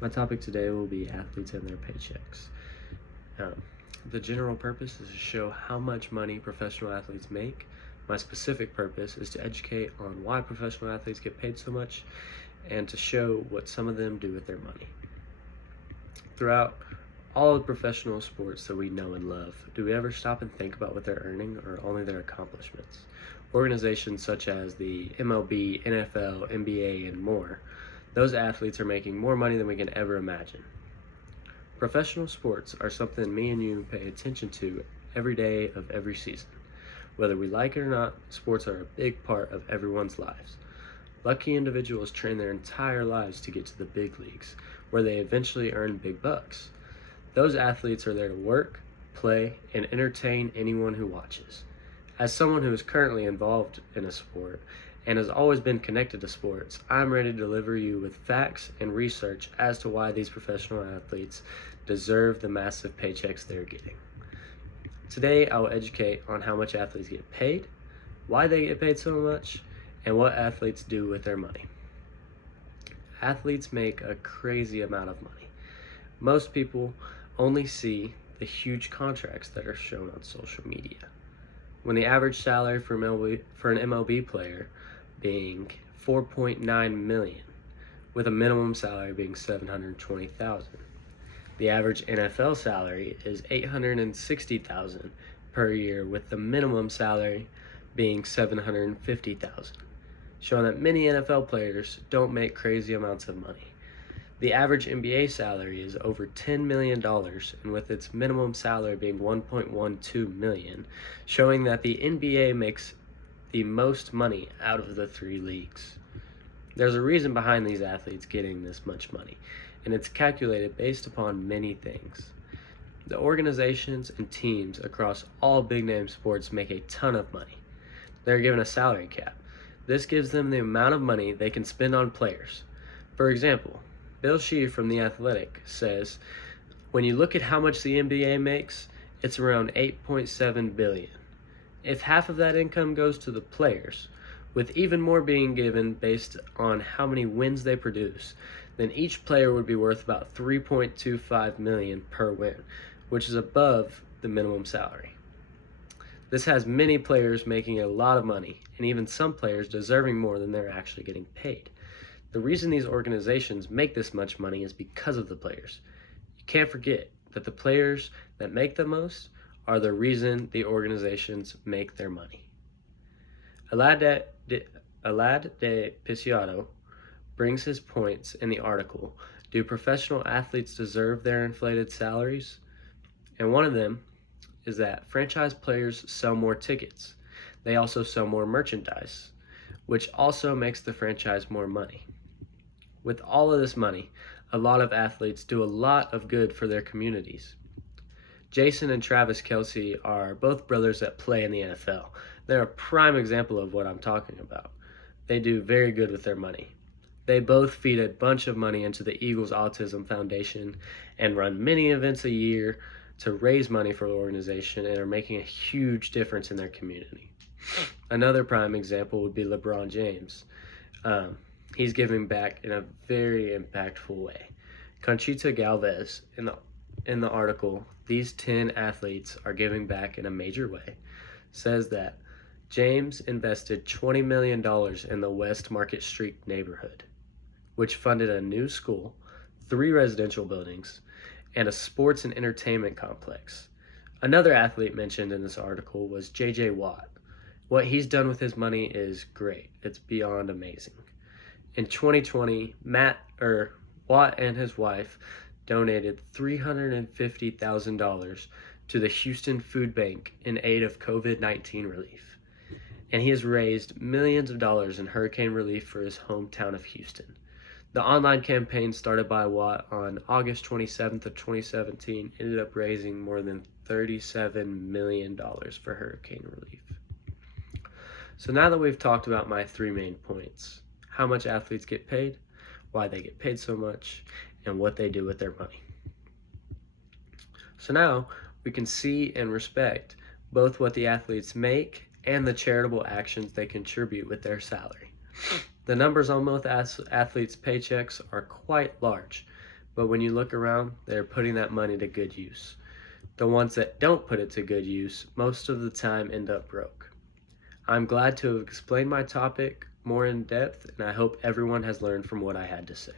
My topic today will be athletes and their paychecks. Um, the general purpose is to show how much money professional athletes make. My specific purpose is to educate on why professional athletes get paid so much and to show what some of them do with their money. Throughout all the professional sports that we know and love, do we ever stop and think about what they're earning or only their accomplishments? Organizations such as the MLB, NFL, NBA, and more, those athletes are making more money than we can ever imagine. Professional sports are something me and you pay attention to every day of every season. Whether we like it or not, sports are a big part of everyone's lives. Lucky individuals train their entire lives to get to the big leagues, where they eventually earn big bucks. Those athletes are there to work, play, and entertain anyone who watches. As someone who is currently involved in a sport and has always been connected to sports, I'm ready to deliver you with facts and research as to why these professional athletes deserve the massive paychecks they're getting. Today, I will educate on how much athletes get paid, why they get paid so much, and what athletes do with their money. Athletes make a crazy amount of money. Most people only see the huge contracts that are shown on social media. When the average salary for an MLB player being $4.9 million, with a minimum salary being $720,000. The average NFL salary is $860,000 per year, with the minimum salary being $750,000, showing that many NFL players don't make crazy amounts of money. The average NBA salary is over $10 million, and with its minimum salary being $1.12 million, showing that the NBA makes the most money out of the three leagues. There's a reason behind these athletes getting this much money, and it's calculated based upon many things. The organizations and teams across all big-name sports make a ton of money. They're given a salary cap. This gives them the amount of money they can spend on players. For example, Bill Shee from The Athletic says, when you look at how much the NBA makes, it's around $8.7 billion. If half of that income goes to the players, with even more being given based on how many wins they produce, then each player would be worth about $3.25 million per win, which is above the minimum salary. This has many players making a lot of money, and even some players deserving more than they're actually getting paid. The reason these organizations make this much money is because of the players. You can't forget that the players that make the most are the reason the organizations make their money. Alad de Pisiato brings his points in the article, Do Professional Athletes Deserve Their Inflated Salaries? And one of them is that franchise players sell more tickets. They also sell more merchandise, which also makes the franchise more money. With all of this money, a lot of athletes do a lot of good for their communities. Jason and Travis Kelce are both brothers that play in the NFL. They're a prime example of what I'm talking about. They do very good with their money. They both feed a bunch of money into the Eagles Autism Foundation and run many events a year to raise money for the organization and are making a huge difference in their community. Another prime example would be LeBron James. He's giving back in a very impactful way. Conchita Galvez, in the article, These 10 Athletes Are Giving Back in a Major Way, says that James invested $20 million in the West Market Street neighborhood, which funded a new school, 3 residential buildings, and a sports and entertainment complex. Another athlete mentioned in this article was J.J. Watt. What he's done with his money is great. It's beyond amazing. In 2020, Watt and his wife donated $350,000 to the Houston Food Bank in aid of COVID-19 relief. And he has raised millions of dollars in hurricane relief for his hometown of Houston. The online campaign started by Watt on August 27th of 2017 ended up raising more than $37 million for hurricane relief. So now that we've talked about my 3 main points, how much athletes get paid, why they get paid so much, and what they do with their money. So now we can see and respect both what the athletes make and the charitable actions they contribute with their salary. The numbers on both athletes' paychecks are quite large, but when you look around, they're putting that money to good use. The ones that don't put it to good use most of the time end up broke. I'm glad to have explained my topic more in depth, and I hope everyone has learned from what I had to say.